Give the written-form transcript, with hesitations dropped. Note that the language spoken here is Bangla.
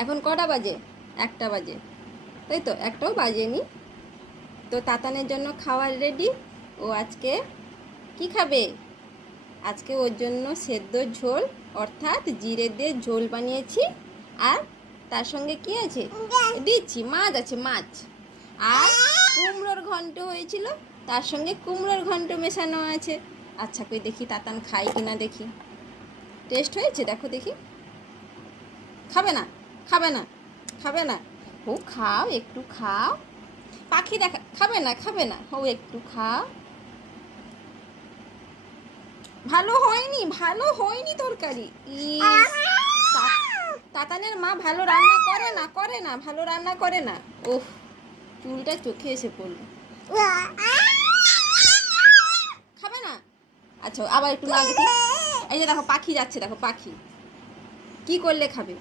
এখন কটা বাজে? 1টা বাজে, তাই তো? 1টাও বাজেনি। তো তাতানের জন্য খাবার রেডি। ও আজকে কি খাবে? আজকে ওর জন্য সেদ্ধ ঝোল, অর্থাৎ জিরে দিয়ে ঝোল বানিয়েছি। আর তার সঙ্গে কি আছে দিচ্ছি, মাছ আছে, মাছ। আর কুমড়োর ঘন্ট হয়েছিল, তার সঙ্গে কুমড়োর ঘন্ট মেশানো আছে। আচ্ছা কই দেখি তাতান খাই কিনা দেখি। টেস্ট হয়েছে? দেখো দেখি। খাবে না? খাবে না? খাবে না? ও খাও, একটু খাও। পাখি দেখা খাবে না, খাবে না, ও একটু খাও। ভালো হয়নি, ভালো হয়নি তরকারি। ইস, তাতানের মা ভালো রান্না করে না, করে না, ভালো রান্না করে না। ওহ, চুলটা চোখে এসে পড়লো। খাবে না? আচ্ছা আবার একটু না দেখি। এই যে দেখো পাখি যাচ্ছে, দেখো পাখি কি করলে খাবে।